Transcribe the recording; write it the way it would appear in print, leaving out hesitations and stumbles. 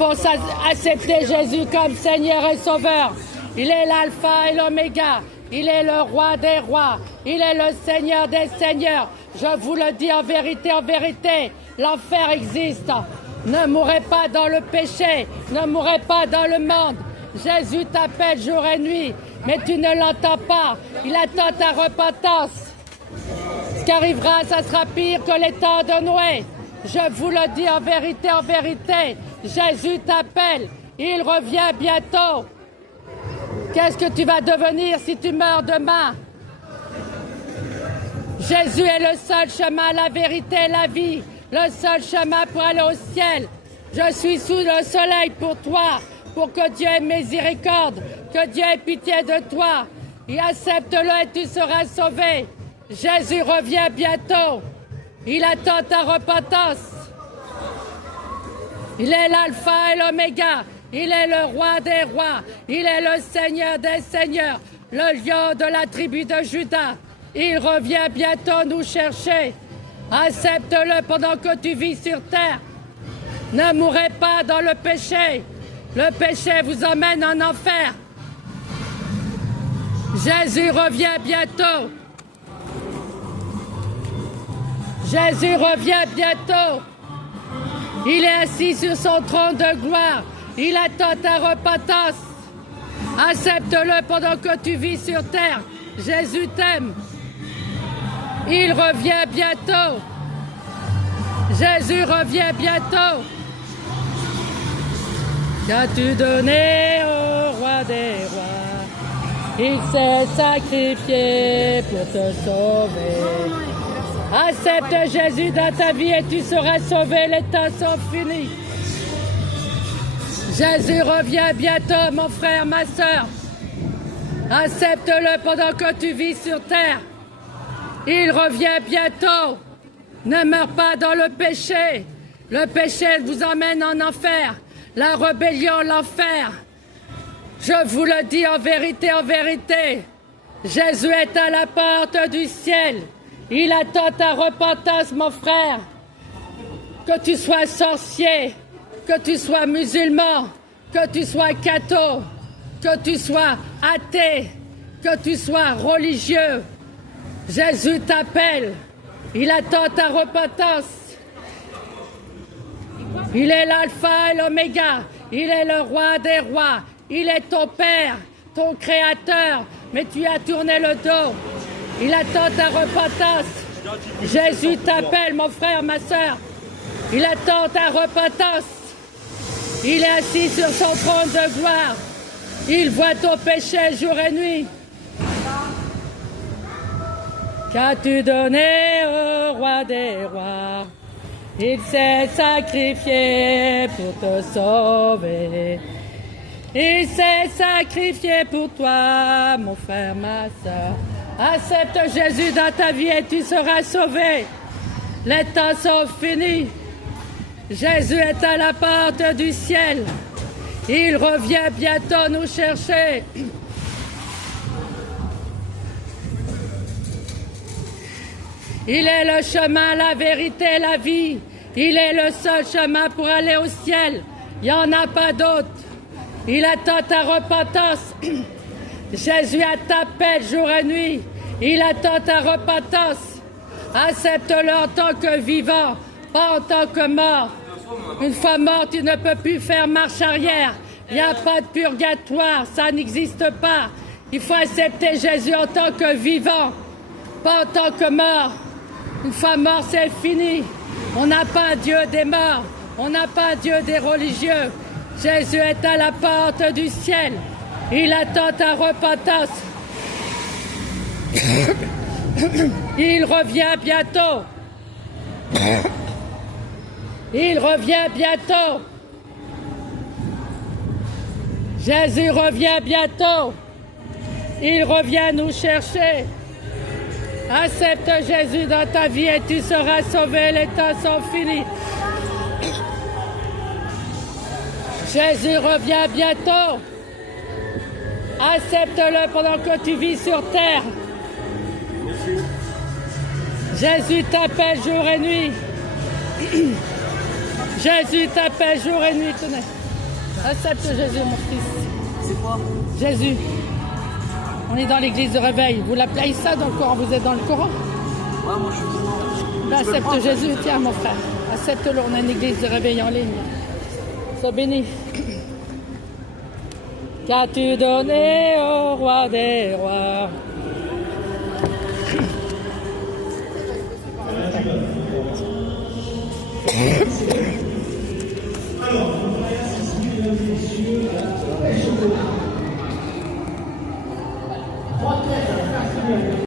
faut accepter Jésus comme Seigneur et Sauveur. Il est l'alpha et l'oméga. Il est le roi des rois. Il est le Seigneur des seigneurs. Je vous le dis en vérité, l'enfer existe. Ne mourrez pas dans le péché. Ne mourrez pas dans le monde. Jésus t'appelle jour et nuit, mais tu ne l'entends pas. Il attend ta repentance. Ce qui arrivera, ça sera pire que les temps de Noé. Je vous le dis en vérité, Jésus t'appelle. Il revient bientôt. Qu'est-ce que tu vas devenir si tu meurs demain? Jésus est le seul chemin, la vérité, la vie. Le seul chemin pour aller au ciel. Je suis sous le soleil pour toi, pour que Dieu ait miséricorde, que Dieu ait pitié de toi. Et accepte-le et tu seras sauvé. Jésus revient bientôt. Il attend ta repentance. Il est l'alpha et l'oméga. Il est le roi des rois. Il est le Seigneur des seigneurs. Le lion de la tribu de Juda. Il revient bientôt nous chercher. Accepte-le pendant que tu vis sur terre. Ne mourrez pas dans le péché. Le péché vous emmène en enfer. Jésus revient bientôt. Jésus revient bientôt. Il est assis sur son trône de gloire. Il attend ta repentance. Accepte-le pendant que tu vis sur terre. Jésus t'aime. Il revient bientôt. Jésus revient bientôt. Qu'as-tu donné au roi des rois? Il s'est sacrifié pour te sauver. Accepte Jésus dans ta vie et tu seras sauvé. Les temps sont finis. Jésus revient bientôt, mon frère, ma sœur. Accepte-le pendant que tu vis sur terre. Il revient bientôt. Ne meurs pas dans le péché. Le péché vous emmène en enfer. La rébellion, l'enfer. Je vous le dis en vérité, Jésus est à la porte du ciel. Il attend ta repentance, mon frère. Que tu sois sorcier, que tu sois musulman, que tu sois catho, que tu sois athée, que tu sois religieux. Jésus t'appelle. Il attend ta repentance. Il est l'alpha et l'oméga. Il est le roi des rois. Il est ton père, ton créateur. Mais tu as tourné le dos. Il attend ta repentance. Jésus t'appelle, mon frère, ma sœur. Il attend ta repentance. Il est assis sur son trône de gloire. Il voit ton péché jour et nuit. Qu'as-tu donné au roi des rois? Il s'est sacrifié pour te sauver. Il s'est sacrifié pour toi, mon frère, ma soeur. Accepte Jésus dans ta vie et tu seras sauvé. Les temps sont finis. Jésus est à la porte du ciel. Il revient bientôt nous chercher. Il est le chemin, la vérité, la vie. Il est le seul chemin pour aller au ciel. Il n'y en a pas d'autre. Il attend ta repentance. Jésus t'appelle jour et nuit. Il attend ta repentance. Accepte-le en tant que vivant, pas en tant que mort. Une fois mort, tu ne peux plus faire marche arrière. Il n'y a pas de purgatoire, ça n'existe pas. Il faut accepter Jésus en tant que vivant, pas en tant que mort. Une fois mort, c'est fini. On n'a pas Dieu des morts. On n'a pas Dieu des religieux. Jésus est à la porte du ciel. Il attend ta repentance. Il revient bientôt. Il revient bientôt. Jésus revient bientôt. Il revient nous chercher. Accepte Jésus dans ta vie et tu seras sauvé. Les temps sont finis. Jésus revient bientôt. Accepte-le pendant que tu vis sur terre. Jésus t'appelle jour et nuit. Jésus t'appelle jour et nuit. Tenez. Accepte Jésus, mon fils. C'est quoi? Jésus. On est dans l'église de réveil. Vous l'appelez ça dans le Coran? Vous êtes dans le Coran? Ouais, moi je suis musulman. Accepte Jésus. Tiens, mon frère. Accepte-le. On a une église de réveil en ligne. Sois béni. Qu'as-tu donné au roi des rois? Alors,